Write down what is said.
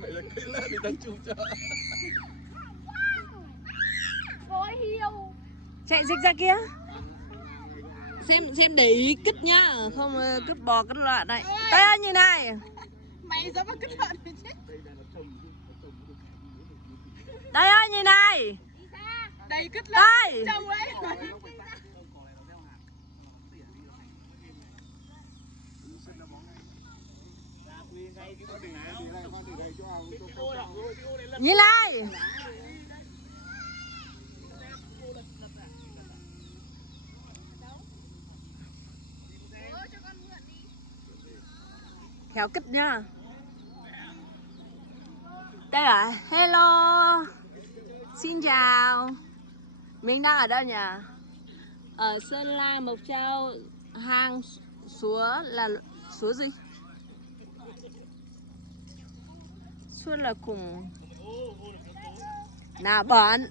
Phải là cây lên thì đang chụp cho. Voi hiêu. Chạy dịch ra kia. Xem để ý cứt nhá, không cứt bò cứt lợn đây. Đây ơi nhìn này. Mày giống mà cứt lợn thì chết. Đây ơi nhìn này. Đây cứt lợn. Đây. Trông ấy. Nhìn này. Khéo cứt nhá. Đây à, hello. Xin chào. Mình đang ở đâu nhỉ? Ở Sơn La, Mộc Châu, hang Súa là Súa gì? Súa là cùng nào bẩn.